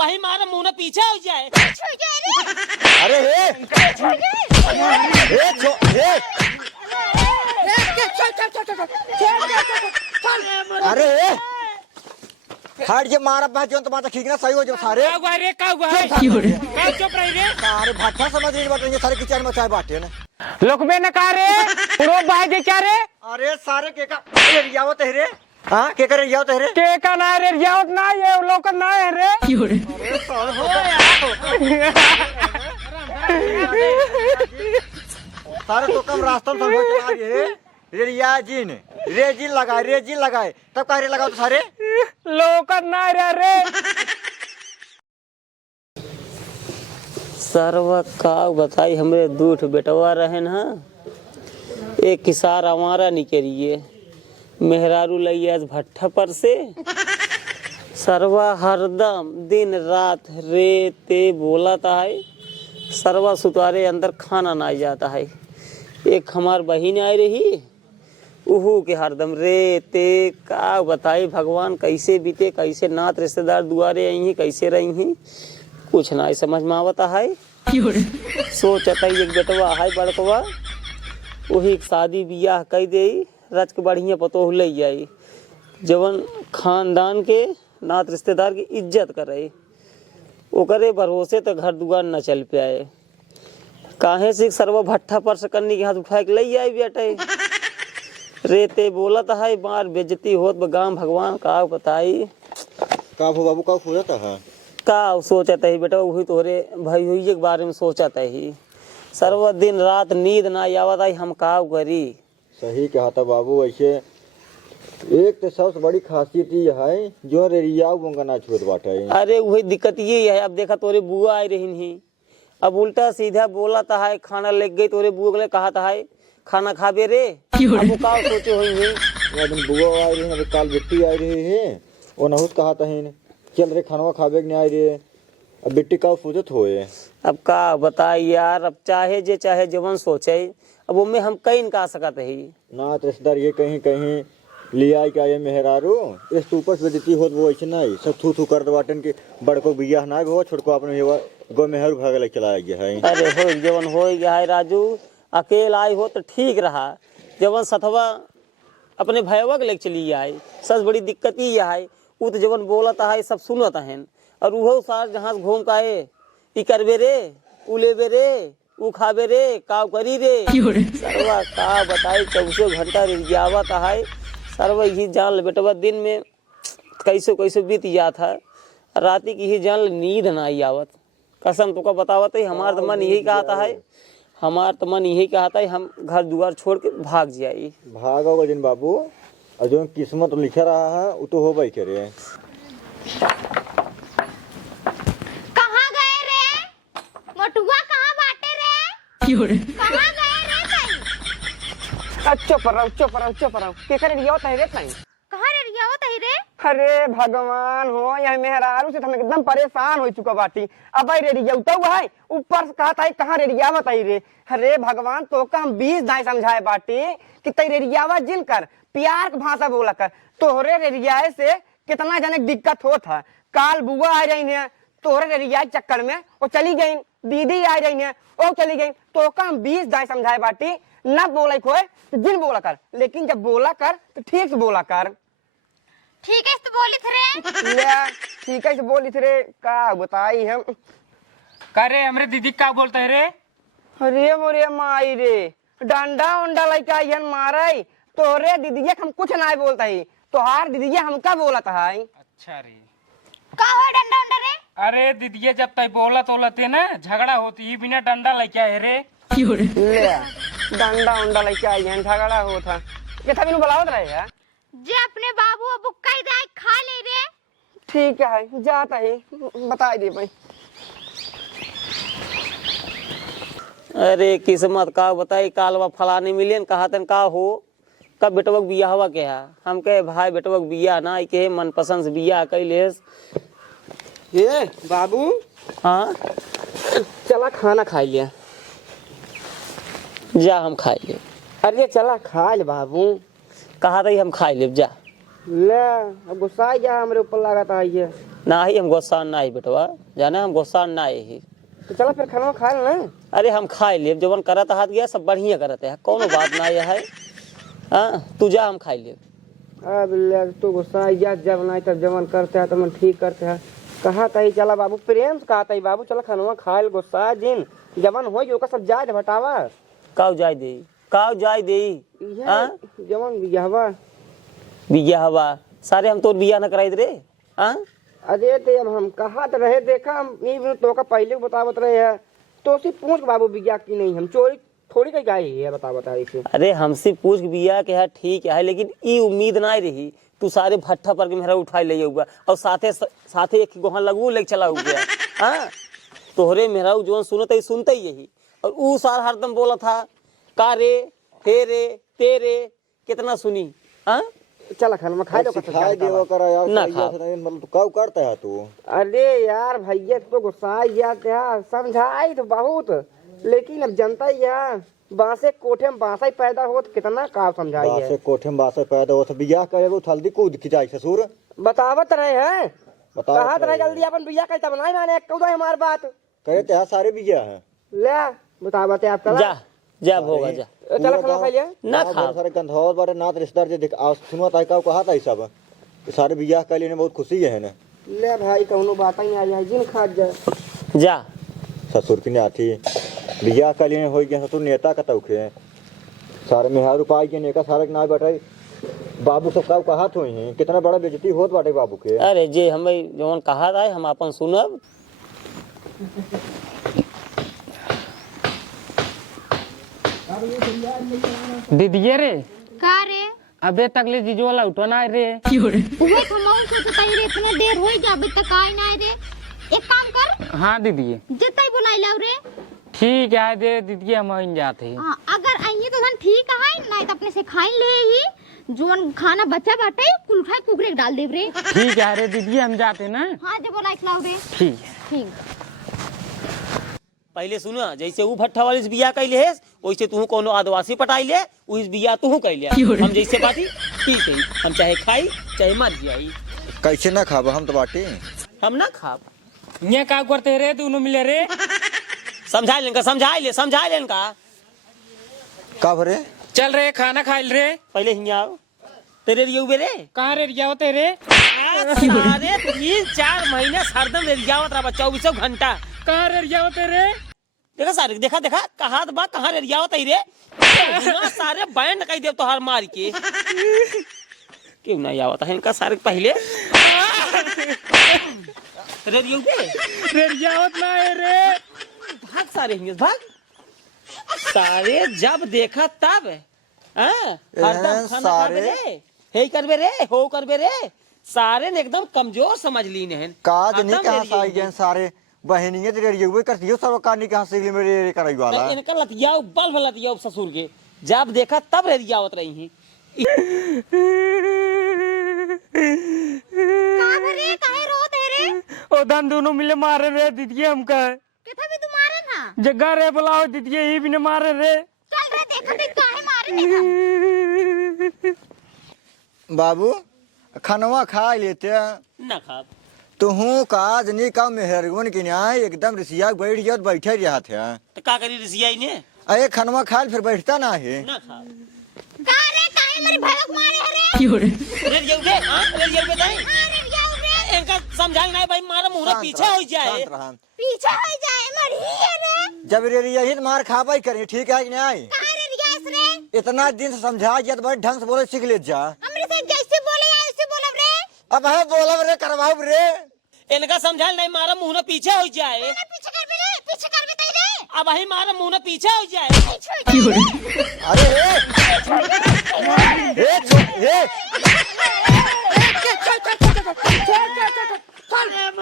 कहीं मारा मुंह न पीछे हो जाए। अरे अरे हट जे मारा बहन तो माता खींचना सही हो जाए सारे। का हुआ चुप रही रे। अरे भट्टा समझ नहीं बात सारे किचन में चाय बाटे ना लोकबे न का रे पूरो बाय दे क्या रे। अरे सारे के का रियावत है रे। हां के करे रियावत है रे के का ना रे रियावत ना ये लोकन ना है रे। अरे सारे हो यार सारे तो कम रास्ता में समझ आ गए। रेजिन लगाए तब का रे लगाओ तो सारे लोकन ना रे। सरवा का बताई हमरे दूठ बेटवा रहे ना एक किसार हमारा निकरिए मेहरारू लैया भट्ठा पर से सरवा हरदम दिन रात रे ते बोलाता है। सरवा सुतारे अंदर खाना ना जाता है। एक हमार बहन आई रही उहू के हरदम रे ते का बताई भगवान कैसे बीते कैसे नात रिश्तेदार दुआरे आई ही कैसे रही ही कुछ ना समझ में आवता है। सोचता एक बेटवा है बड़कवा वही शादी बियाह कई दे रच के बढ़िया पतोह ले जाई जवन खानदान के नात रिश्तेदार की इज्जत करे ओकरे भरोसे तो घर दुआर न चल पाए। काहे से सर्व भट्ठा पर से कन्नी के हाथ उठा के ले आई बेटे रेते बोलत है बार बेइज्जती होत बगाम भगवान का बताई का हो बाबू का हो जाता है का सोचता है बेटा वही तोरे भाई हुई के बारे में सोचता है। सर्व दिन रात नींद ना आवत है हम का करी। सही कहा था बाबू। ऐसे एक तो सबसे बड़ी खासियत ये है जो रेरिया वंगा ना छूट बाटे। अरे वही दिक्कत ये है अब देखा तोरे बुआ आई रही नहीं अब उल्टा सीधा बोला था है खाना लग गई तोरे बुआ के लिए कहा था है खाना खाबे रे अब का सोचे हुई है बुआ आई रही है काल बिट्टी आई रही है और नहुस कहा था चल रे खानवा खाबे नहीं आई रे अब बिट्टी का सोचत होए। अब का बताई यार अब चाहे जे चाहे जवन सोचे अब वो में हम कहीं न का सकते है ना रिश्तेदार ये कहीं लिया क्या ये मेहरारू इस ऊपर से देती हो वो ऐसे नहीं सब थू कर दवाटन के बड़को बिया ना हो छोटको अपने गो मेहर भागले चला गया है। अरे हो जवन हो गया है राजू अकेले आई हो तो ठीक रहा जवन सथवा अपने भैया के लेके चली आई सबसे बड़ी दिक्कत ये है वो तो जवन बोलता है सब सुनता है और वो सार जहाँ घूम का है ई करबे रे उ लेबे रे उ खाबे रे का करी रे सरवा का बताई 24 घंटा रिजावत है सरवा ही जान ले बेटवा दिन में कैसे बीत जाता है राती की ही जान नींद ना आवत कसम तो का बतावत है हमार तो मन यही कहता है हमार तो मन यही कहता है हम घर दुआर छोड़ के भाग जाई भागोगे दिन बाबू और जो किस्मत लिखा रहा है वो तो हो भाई करे। कहाँ गए रे मोटुआ कहाँ बाटे रे कहाँ गए रे ताई चुप रहो के करे रियावत है रे ताई कहाँ रे रियावत है रे। अरे भगवान हो यह मेहरारू से हम एकदम परेशान हो चुका बाटी अब रे रियावता हुआ है ऊपर से कहा था कहाँ रे रियावत है रे। अरे भगवान तो का हम 20 दाई समझाए बाटी कि तई रे रियावत जिल कर प्यार की भाषा बोला कर तोहरे रे रियाए से कितना जने दिक्कत होत है। काल बुआ आ रही है तोहरे रे रियाए चक्कर में वो चली गई दीदी आ रही है वो चली गई तो का हम 20 दाई समझाए बाटी न बोले खोए तो जिन बोला कर लेकिन जब बोला कर तो ठीक से बोला कर। ठीक है तो बोली थे रे ठीक है बोली थे रे का बताई हम करे हमरे दीदी का बोलते है रे। अरे मोरे माई रे डंडा उंडा लेके आई हन मारे तोरे दीदीया हम कुछ ना बोलता है तोहार दीदीया हमका बोलता है। अच्छा रे का हो डंडा उंडा रे। अरे दीदी जब तय बोला तोलते ना झगड़ा होती ही बिना डंडा लेके आए रे ले डंडा उंडा लेके आई हन झगड़ा होता के था बिनु बुलावत रहे है जे अपने बाबू अब कई दाई खा ले रे। ठीक है जाता है बता दे भाई। अरे किस्मत का बताई कालवा फलाने मिलियन कहतन का हो कब बेटवक बिया हवा के है हम कहे भाई बेटवक बिया ना के मनपसंद से बिया कैले ये बाबू हाँ चला खाना खा लिया जा हम खाई ले। अरे चला खा ले बाबू कहा था हम खाई ले जा ले अब गुस्सा जा हमरे ऊपर लगाता है ये ना ही हम गोस्सा ना ही बेटवा जाना हम गोस्सा ना ही। तो चलो फिर खाना खा लेना। अरे हम खाई ले जवन करत हाथ गया सब बढ़िया करत है कौन बात ना ये है। हाँ तू जा हम खाई ले। अब तू गुस्सा आई जा जब नहीं तब जवन करते हैं तो मन ठीक करते हैं। कहा तही चला बाबू प्रेम से कहा तही बाबू चला खाना खा ले गुस्सा जिन जवन हो जो सब जाए भटावा काव जाय दे काव जाय दे। हाँ जवन बियाहवा बिया हवा सारे हम तो बिया न कराई रे। हाँ अरे ते अब हम कहा तो रहे देखा हम ये तो का पहले बतावत रहे है तो उसी पूछ बाबू बिया की नहीं हम चोरी थोड़ी कहीं गाय है बतावत है इसे। अरे हमसे पूछ के बिया के है ठीक है लेकिन ये उम्मीद ना रही तू सारे भट्ठा पर के मेरा उठाई ले हुआ और साथे एक गोहा लगू ले चला गया। हाँ तोहरे मेरा जो सुनते ही यही और ऊ सार हरदम बोला था का रे तेरे तेरे कितना सुनी। हाँ चला खाना खा लो सिखाई देवा करा यार ना सही खा। है, मतलब कब करता है तू। अरे यार भैया तो गुस्सा आई जाते हैं समझाई तो बहुत लेकिन अब जनता ही है बांसे कोठे में बांसा ही पैदा हो तो कितना काम समझाई बासे है। कोठे में बासे पैदा हो तो बियाह करे वो थल्दी कूद खिंचाई ससुर बतावत रहे हैं बताओ कहा रहे जल्दी अपन भैया कहता बनाई माने कौन हमारी बात करे ते सारे बियाह है ले बतावत है आप चला जा जा भोगा जा चला खाना खा लिया ना गाँव खा भर सारे गंधौर बारे नात रिश्तेदार जे देख आज सुनवा ताई का कहा था ई सब सारे बियाह कर लेने बहुत खुशी है ना। ले भाई कौनो बात ही आ जाए जिन खा जाए जा ससुर की आती बियाह कर लेने हो गया ससुर नेता का तौखे सारे मेहार उपाय के नेका सारे के ना बैठे बाबू सब का कहा तो ही कितना बड़ा बेइज्जती होत बाटे बाबू के। अरे जे हमें जवन कहा था हम अपन सुनब। दीदिये रे का रे अबे तकले जीजो वाला उठो ना रे। उहे खमाऊ से तो तई रे इतने देर हो जाबे तक आए ना रे। एक काम कर हाँ दीदिये जतई बुलाई लाओ रे। ठीक है दे दीदिये हम आइन जाते हैं। हाँ अगर आइए तो धन ठीक है नहीं तो अपने से खाई ले ही जोन खाना बच्चा बाटे कुल खाए कुकरे डाल देव रे। ठीक है रे दीदिये हम जाते ना। हाँ जब बुलाई लाओ रे। ठीक है। ठीक पहले सुना जैसे वो भट्ठा वाले से बिया कैले है वैसे तू कोनो आदिवासी पटाई ले उस बिया तू कैले हम जैसे बाती ठीक है हम चाहे खाई चाहे मर जाई कैसे ना खाब हम तो बाटी हम ना खाब। ये का करते रे दोनों मिले रे। समझा लेनका का भरे चल रे खाना खाइल रे। पहले हिया आओ तेरे रियो रे कहाँ रे रिया होते रे। सारे 3-4 महीने सरदम रियावत रहा 24 घंटा कहाँ रे रिया होते रे। देखा सारे देखा कहा बा कहाँ रे रियावत आई रे ना सारे बैंड कही दे तो हर मार के क्यों ना आवता है इनका सारे पहले रे रियो रे रिया होत ना है रे। भाग सारे हिंगे भाग सारे जब देखा तब हरदम खाना सारे- खाबे रे हे करबे रे हो करबे रे सारे ने एकदम कमजोर समझ ली ने काज नहीं कहा साई जन सारे बहनिये तेरे रियुवे करती हो सब कानी कहां से मेरे कराई वाला इनका लतियाओ बल्ब लतियाओ ससुर के जब देखा तब रे रियावत रही हैं का रे काहे रोत है रे। ओ धन दोनों मिले मारे रे दीदिये हमका किथा भी तुम्हारे ना जग्गा रे बुलाओ दीदिये ही भी ने मारे रे। चल रे देखो देख काहे मारे देखा। बाबू खानवा खा लेते ना खा तुहू काज नहीं का मेहरगुन की न्याय एकदम रिसिया बैठ गया बैठे रहा थे तो का करी रिसियाई ने अरे खानवा खा फिर बैठता ना है ना खा का रे काहे मेरी भड़क मारे है रे। रे रियोगे हां रे रियोगे ताई अरे जाओ रे इनका समझाल नहीं भाई मारा मुहरा पीछे हो जाए पीछे हो जाए मरी है रे। जब रे यही मार खाबाई करे ठीक है कि नहीं काहे रे रियास रे। इतना दिन से समझा दिया तो बड़े ढंग से बोले सीख ले जा हमरे से जैसे बोले ऐसे बोलब रे। अब है बोलब रे करवाब रे इनका समझाल नहीं मारा मुहरा पीछे हो जाए पीछे कर बे पीछे कर बे तई रे। अब वही मारा मुहरा पीछे हो जाए अरे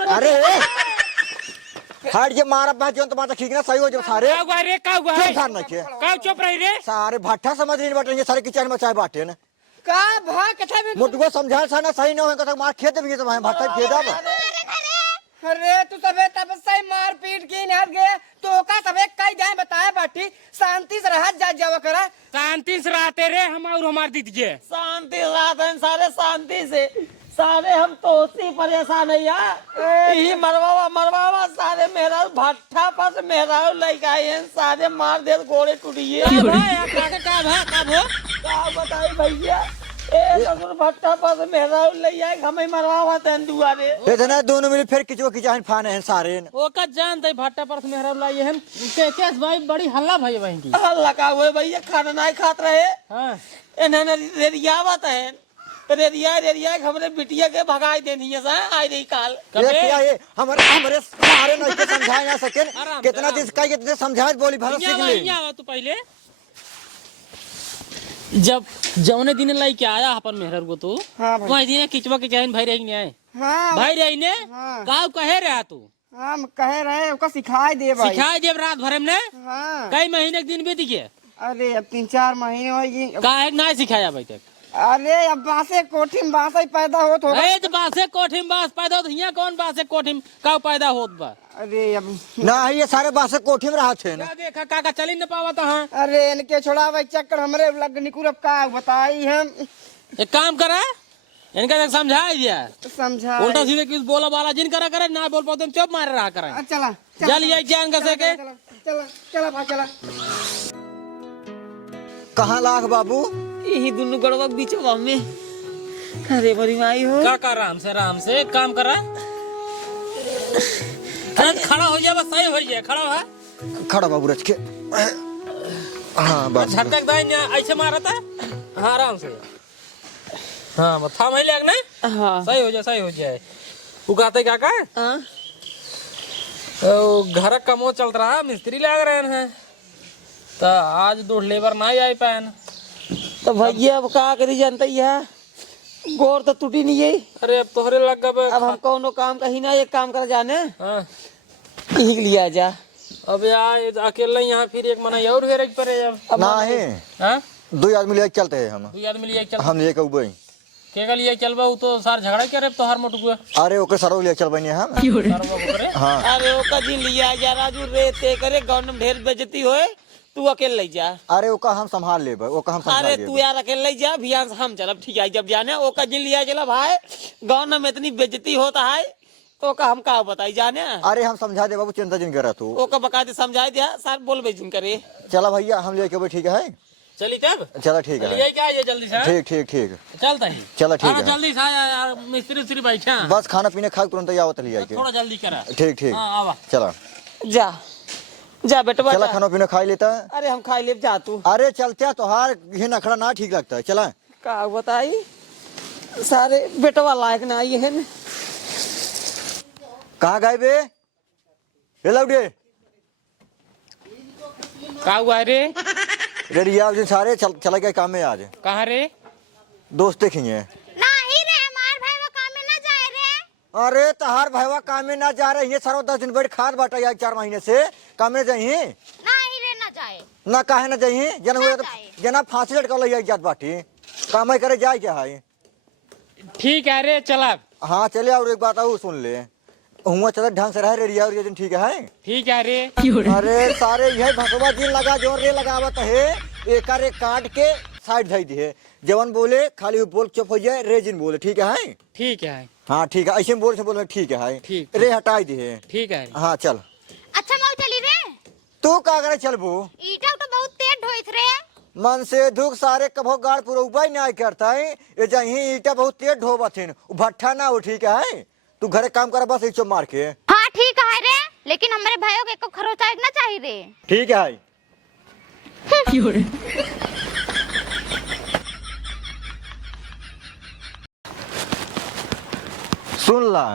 अरे हट जे मारा बात तो बात ठीक ना सही हो जो सारे का हुआ रे का हुआ है चुप ना के का चुप रही रे। सारे भट्ठा समझ नहीं बाटे सारे किचन में चाय बाटे ना का भा कथा भी मुझको समझा साना सही ना होगा तो मार खेत भी तो भट्ठा खेदा अरे तू सबे तब से मार पीट की नहर गए तो का सबे कई जाए बताया बाटी शांति से रह जा जावा करा। शांति शांति से रहते रे हम और हमार दीदी शांति रात है सारे शांति से सारे हम तो उसी परेशान है यार यही मरवावा सारे मेरा भट्ठा पर मेरा लड़का है सारे मार दे गोड़े टूटिए का बताई भैया भट्ठा पर मेरा लैया हमें मरवावा तन दुआरे इतना दोनों मिले फिर किचो किचान फाने हैं सारे ओका जानते भट्टा पर से मेहरा लाए हैं केस भाई बड़ी हल्ला भाई बहन की हल्ला का हुए भैया खाना नहीं खात रहे हां इन्होंने रेडियावत है रेडिया हमरे बिटिया के भगाई देनी है आई रही काल ये हमारे सारे नहीं के समझाए ना सके कितना दिन का कितने समझाए बोली भाषा सीख ले तू पहले जब जौने दिन लाई के आया अपन मेहर को तू हाँ भाई। वही दिन किचवा के जाइन भाई रही ने आए हाँ भाई रही ने हाँ। का कहे रहा तू हम कहे रहे ओका सिखाई दे भाई सिखाए देव रात भर में ने हाँ कई महीने के दिन बीत गए अरे अब 3-4 महीने होगी काहे नहीं सिखाया भाई तक अरे अब बासे कोठी में बासे पैदा होत होगा ए तो बासे कोठिम बास पैदा होत हिया कौन बासे कोठिम का पैदा होत बा अरे अब ना ये सारे बासे कोठी में रहा थे ना क्या देखा काका चली न पावत हां अरे इनके छोड़ावे चक्कर हमरे लग निकुर अब का बताई हम एक काम करा इनका देख समझा दिया समझा उल्टा सीधे कुछ बोला वाला जिन करा करे ना बोल पाते चुप मारे रहा करे चला चल ये जान का सके चला चला भाई चला कहाँ लाख बाबू यही दोनों गड़वा बीचवा में अरे बड़ी माई हो काका राम से एक काम करा अरे खड़ा हो जा बस सही हो जाए खड़ा है खड़ा बाबू रच के हाँ बस झटका दाई ऐसे मारा था हाँ आराम से हाँ बस थाम ले ना हाँ सही हो जाए वो कहते काका हाँ घर का मोह चल रहा मिस्त्री लग रहे हैं तो आज 2 लेबर नहीं आई पाए तो भैया अब का करी जानता ही है गोर तो टूटी नहीं है अरे अब तोहरे लग गए अब हम कोनो काम कहीं ना एक काम कर जाने हाँ यही लिया जा अब यार अकेले यहाँ फिर एक मना और घेरे पड़े अब नहीं हाँ 2 आदमी लेके चलते हैं हम 2 आदमी लिए चल हम लेके उबई के लिए चलबा वो तो सार झगड़ा करे तो हर मोटुआ अरे ओके सरो लेके चल बनी हम करे हाँ अरे वो कजी लिया जा राजू रेते करे गाँव में ढेर बेइज्जती होए तू अकेले ले जा अरे ओका हम संभाल लेबे ओका हम संभाल अरे लेबे तू यार अकेले ले जा बिहान हम चलब ठीक है जब जाने ओका जिन लिया चला भाई गाँव में इतनी बेइज्जती होता है तो ओका हम का बताई जाने अरे हम समझा दे बाबू चिंता जिन करा तू ओका बकायदे समझाई दिया सर बोल जिन करे चला भैया हम लेके उबई ठीक है चली तब चला ठीक है ये क्या ये जल्दी से ठीक ठीक ठीक चलता ही चला ठीक है जल्दी से यार मिस्त्री बैठा बस खाना पीने खा तुरंत ही आवत लिया के थोड़ा जल्दी करा ठीक ठीक हाँ आवा चला जा जा बेटवा चला जा। खाना पीना खा लेता अरे हम खाई ले जा तू अरे चलते तोहार ये नखड़ा ना ठीक लगता है चला का बताई सारे बेटवा लायक ना आई है कहाँ गए बे ये लौटे का हुआ रे रेडिया दिन सारे चला गए काम में आज कहाँ रे दोस्त खिए नहीं रे हमार भाई वो काम में ना जाए रे अरे तहार भाईवा काम में ना जा रही है सारो 10 दिन बैठ खाद बाटा यार 4 महीने से काम में जाही नहीं रे ना जाए ना काहे ना जाही जन हुए जना फांसी लटका लग जात बाटी काम करे जाए क्या है ठीक है रे चला हाँ चले और एक बात और सुन ले हुआ चल ढंग से रह रेडिया और ये दिन ठीक है ठीक है रे अरे सारे यही भसवा दिन लगा जो रे लगावत है एक काट के साइड धई दिए जवन बोले खाली बोल चुप हो जाए रे जिन बोले ठीक है ठीक है हाँ ठीक है ऐसे बोल से बोले ठीक है ठीक। रे हटाई दिए ठीक है हाँ चल अच्छा मऊ चली रे तू का करे चलबू ईटा तो बहुत तेज ढोइत रे मन से दुख सारे कभो गाड़ पूरा उपाय नहीं करता है ये जही ईटा बहुत तेज ढोबथिन भट्ठा ना हो ठीक है तू घरे काम कर बस चुप मार के हाँ ठीक है रे लेकिन हमारे भाइयों के को खरोचा ना चाहिए रे ठीक है सुन ला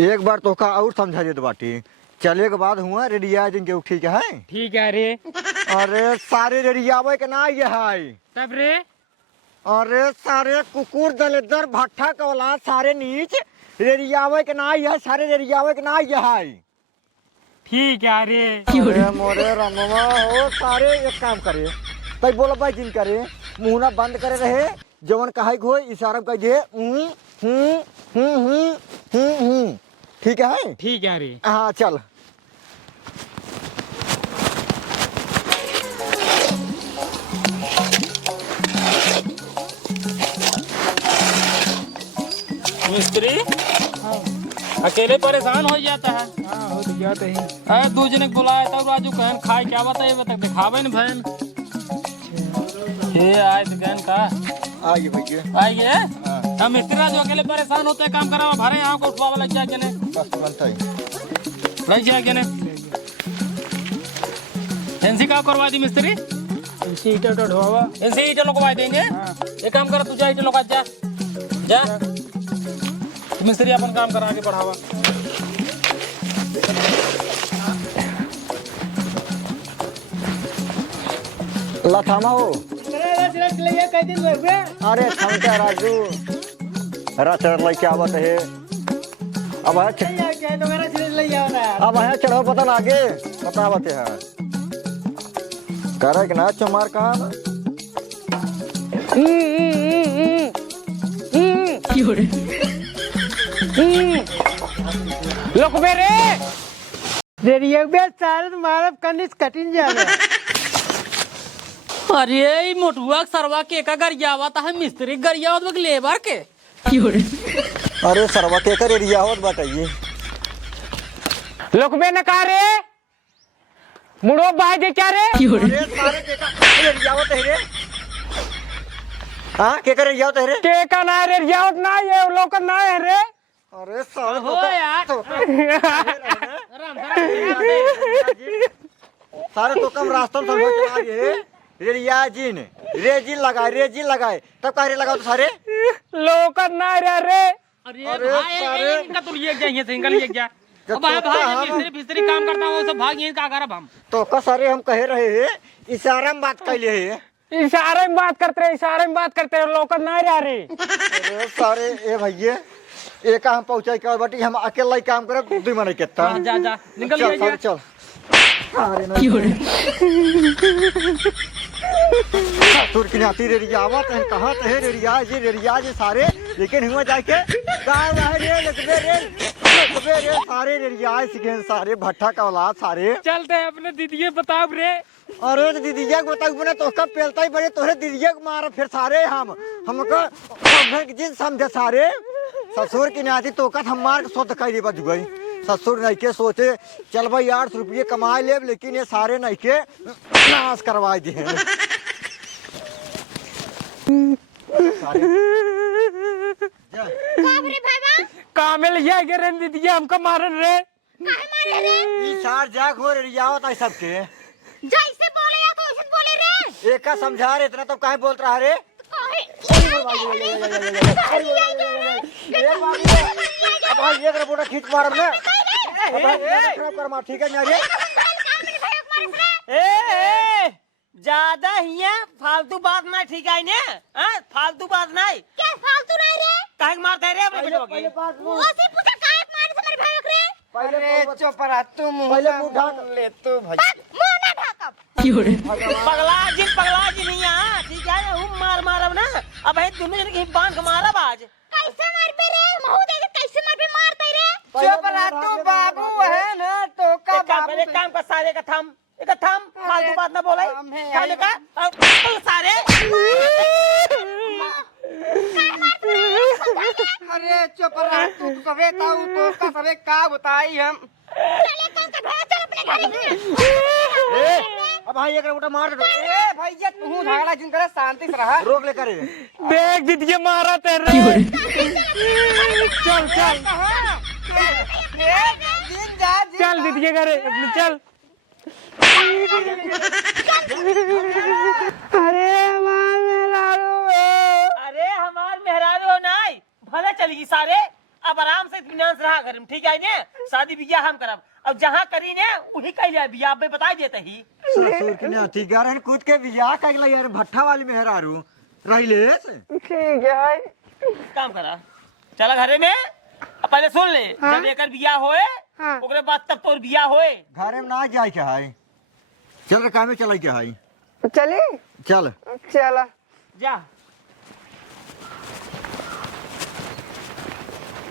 एक बार तो का और समझा दे बाटी चले के बाद हुआ रेडिया दिन के ठीक है ठीक है रे अरे सारे रेडियावे के ना ये है तब रे अरे सारे कुकुर दलेदर भट्ठा कवला सारे नीच रेडियावे के ना ये सारे रेडियावे के ना ये है ठीक है रे अरे मोरे रमवा हो सारे एक काम करे तई बोला भाई जिन करे मुंह बंद करे रहे जवन कहे को इशारा कर दे ठीक है ठीक है रे हाँ चल मिस्त्री अकेले परेशान हो जाता है। हाँ हो तो जाते ही। है दू जने बुलाया था राजू कहन खाए क्या बताइए बता दिखावे न बहन ये आए दुकान का आइए भैया। आइए हम मिस्त्री राजू अकेले परेशान होते हैं काम करा भरे यहाँ को उठवा लग जाए ने बस बनता है। लग जाए ने एनसी का करवा दी मिस्त्री इसी ईटा उटा ढोवा। एनसी ईटा लगवा देंगे। एक काम करा तू जा ईटा लगा जा जा मिस्त्री अपन काम करा आगे बढ़ावा। ला थामा हो। अरे थमता राजू रच लेके आवत है। अब है चढ़ो पता लागे पता आवत है करे कि ना चमार काम लोग मेरे रेडियो पे सारे मारब कनिस कटिन जावे। अरे मोटुआ सरवा के का गरियावा था मिस्त्री गरियावा तो लेबर के अरे सरवा के कर एरिया होत बताइए। लोग में न का रे मुड़ो बाय दे क्या रे। अरे सारे के का एरिया होत है रे। हां के कर एरिया होत है रे। के का ना रे जावत ना ये लोग का ना है रे। अरे सारे हो यार सारे तो कम रास्ता समझ चला गए। रेजिन लगाए तब कारे लगाओ तो सारे लोग का ना रे। अरे भाई इनका तो ये जाइए सिंगल ये क्या अब भाई मिस्त्री फिस्त्री काम करता हूं सब भाग यहीं का करब हम तो का सारे हम कह रहे हैं इशारा में बात कैले है। इशारे में बात करते रहे लोग का ना रे। अरे सारे ए भैया एक हम पहुंचाई कर बाटी हम अकेला ही काम करे दू मने केता जा जा निकल चल जाइए चल अरे नहीं ससुर की नाती रेडियावा तहन कहां तहे रेडिया जे सारे लेकिन हुआ जाके गांव आए रे लगबे रे सारे रेडिया सिखेन सारे भट्ठा का औलाद सारे चलते हैं अपने दीदी बताब रे। अरे तो दीदिया को बताऊ बने तो का पेलता ही बड़े तोरे दीदिया को मारा फिर सारे हमको समझ जिन समझे सारे ससुर की नाती तो का हम मार के सोच कई बज गई। ससुर नहीं के सोचे चल भाई 800 रुपये कमा ले लेकिन ये सारे नहीं के नाश करवा दिए। कामिल ये गे दीदी हमको मारन रे। काहे मारे रे? ई सार जाग हो रे आवत है सबके जैसे बोले या तो वैसे बोले रे। एक का समझा रे इतना तो काहे बोल रहा रे। अब भाई एक रबोटा खींच मारब ना खराब कर मार ठीक है ना रे। ए ज्यादा हिया फालतू बात ना ठीक है ने फालतू बात नहीं क्या फालतू नहीं रे? काहे मारते रे अपने बेटो के ओसी पूछा काहे मारे से मेरे भाई रे? अरे चुप रह तू पहले मुंह ढाक ले तू भाई मुंह ना ढाकब। पगला जी नहीं यहाँ ठीक है हम मारब ना अब भाई दोनों जन की बांध के मारब आज कैसे मार पे रे? मुंह दे के कैसे मार पे मारते रे? चुप रह तू बाबू है ना तो का बाबू एक काम कर सारे का थम फालतू बात ना बोले खाने का सारे अरे चुप रह तू सबे ताऊ तो का सबे का बताई हम चले कौन का घर चल अपने घर। अब भाई एक रबोटा मार दो ए भैया तू झगड़ा जिन करे शांति से रहा। रोक ले करे देख दीदी मारा तेरे। चल चल दीदी घरे अपने चल। अरे हमार मेहरारू नहीं भले चलेगी सारे अब आराम से इत्मीनान से रहा घर में ठीक है ने शादी बियाह हम करब अब जहाँ करी ने वही कह लिया बियाह पे बता देते ही ससुर की नाती गारन कूद के बियाह कर ले यार भट्ठा वाली मेहरारू रहिले ठीक है काम करा चला घरे में अब पहले सुन ले जब एकर बियाह होए ओकरे बाद तब तोर बियाह होए घरे में ना जाए के है चल रे कामे चले के है चली चल चला जा